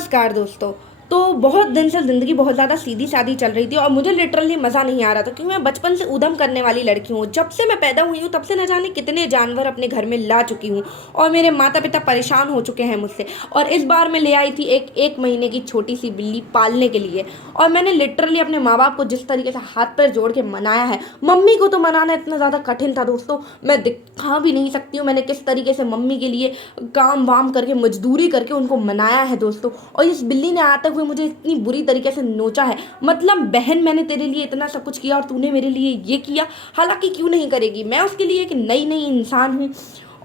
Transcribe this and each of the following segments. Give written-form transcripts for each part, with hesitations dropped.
नमस्कार दोस्तों। तो बहुत दिन से ज़िंदगी बहुत ज़्यादा सीधी-सादी चल रही थी और मुझे लिटरली मज़ा नहीं आ रहा था, क्योंकि मैं बचपन से ऊधम करने वाली लड़की हूँ। जब से मैं पैदा हुई हूँ तब से न जाने कितने जानवर अपने घर में ला चुकी हूँ और मेरे माता-पिता परेशान हो चुके हैं मुझसे। और इस बार मैं ले आई थी एक 1 महीने की छोटी-सी बिल्ली पालने के लिए। और मैंने लिटरली अपने माँ-बाप को जिस तरीके से हाथ-पैर जोड़ के मनाया है, मम्मी को तो मनाना इतना ज़्यादा कठिन था दोस्तों, मैं दिखा भी नहीं सकती हूँ मैंने किस तरीके से मम्मी के लिए काम-वाम करके, मज़दूरी करके उनको मनाया है दोस्तों। और इस बिल्ली ने आते हुए मुझे इतनी बुरी तरीके से नोचा है, मतलब बहन मैंने तेरे लिए इतना सब कुछ किया और तूने मेरे लिए ये किया। हालाँकि क्यों नहीं करेगी, मैं उसके लिए एक नई-नई इंसान हूँ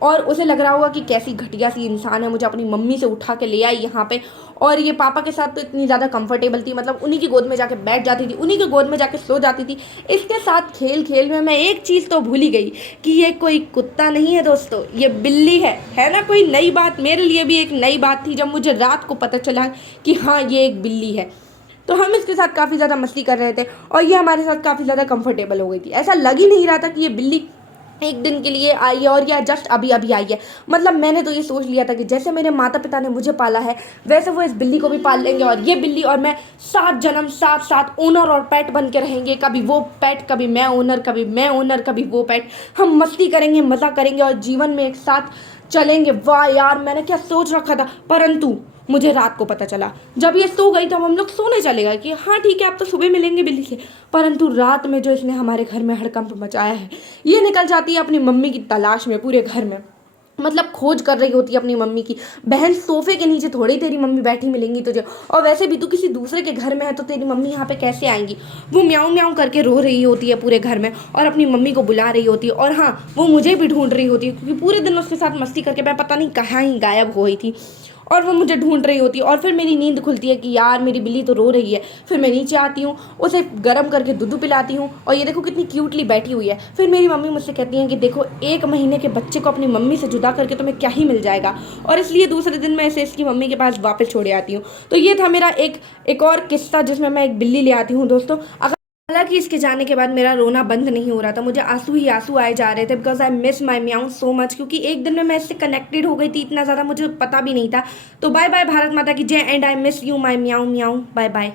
और उसे लग रहा होगा कि कैसी घटिया सी इंसान है, मुझे अपनी मम्मी से उठा के ले आई यहाँ पे। और ये पापा के साथ तो इतनी ज़्यादा कंफर्टेबल थी, मतलब उन्हीं की गोद में जाके बैठ जाती थी, उन्हीं की गोद में जाके सो जाती थी। इसके साथ खेल-खेल में मैं एक चीज़ तो भूल ही गई कि ये कोई कुत्ता नहीं है दोस्तों, ये बिल्ली है। है ना कोई नई बात? मेरे लिए भी एक नई बात थी जब मुझे रात को पता चला कि हाँ, ये एक बिल्ली है। तो हम इसके साथ काफ़ी ज़्यादा मस्ती कर रहे थे और ये हमारे साथ काफ़ी ज़्यादा कंफर्टेबल हो गई थी। ऐसा लग ही नहीं रहा था कि ये बिल्ली एक दिन के लिए आई है और या जस्ट अभी-अभी आई है। मतलब मैंने तो ये सोच लिया था कि जैसे मेरे माता-पिता ने मुझे पाला है, वैसे वो इस बिल्ली को भी पाल लेंगे और ये बिल्ली और मैं 7 जन्म साथ-साथ ओनर और पेट बन के रहेंगे। कभी वो पेट, कभी मैं ओनर, कभी मैं ओनर, कभी वो पेट। हम मस्ती करेंगे, मज़ा करेंगे और जीवन में एक साथ चलेंगे। वाह यार! मैंने क्या सोच रखा था, परंतु मुझे रात को पता चला। जब ये सो गई तब हम लोग सोने चले गए कि हाँ ठीक है, अब तो सुबह मिलेंगे बिल्ली से। परंतु रात में जो इसने हमारे घर में हड़कंप मचाया है, ये निकल जाती है अपनी मम्मी की तलाश में पूरे घर में। मतलब खोज कर रही होती है अपनी मम्मी की। बहन सोफ़े के नीचे थोड़ी तेरी मम्मी बैठी मिलेंगी तुझे, और वैसे भी तू किसी दूसरे के घर में है तो तेरी मम्मी यहाँ पे कैसे आएँगी? वो म्याऊँ-म्याऊँ करके रो रही होती है पूरे घर में और अपनी मम्मी को बुला रही होती है। और हाँ, वो मुझे भी ढूँढ रही होती है, क्योंकि पूरे दिन उसके साथ मस्ती करके मैं पता नहीं कहाँ ही गायब हो गई थी। और वो मुझे ढूँढ रही होती है और फिर मेरी नींद खुलती है कि यार मेरी बिल्ली तो रो रही है। फिर मैं नीचे आती हूँ, उसे गरम करके दूध पिलाती हूँ और ये देखो कितनी क्यूटली बैठी हुई है। फिर मेरी मम्मी मुझसे कहती हैं कि देखो, 1 महीने के बच्चे को अपनी मम्मी से जुदा करके तुम्हें क्या ही मिल जाएगा। और इसलिए दूसरे दिन मैं इसे इसकी मम्मी के पास वापस छोड़ आती हूँ। तो ये था मेरा एक और किस्सा जिसमें मैं एक बिल्ली ले आती हूँ दोस्तों। हालाँकि इसके जाने के बाद मेरा रोना बंद नहीं हो रहा था, मुझे आँसू ही आँसू आए जा रहे थे, बिकॉज़ आई मिस माय म्याऊ सो मच, क्योंकि एक दिन में मैं इससे कनेक्टेड हो गई थी इतना ज़्यादा मुझे पता भी नहीं था। तो बाय बाय भारत माता की जय, and I miss you my meow meow. Bye bye.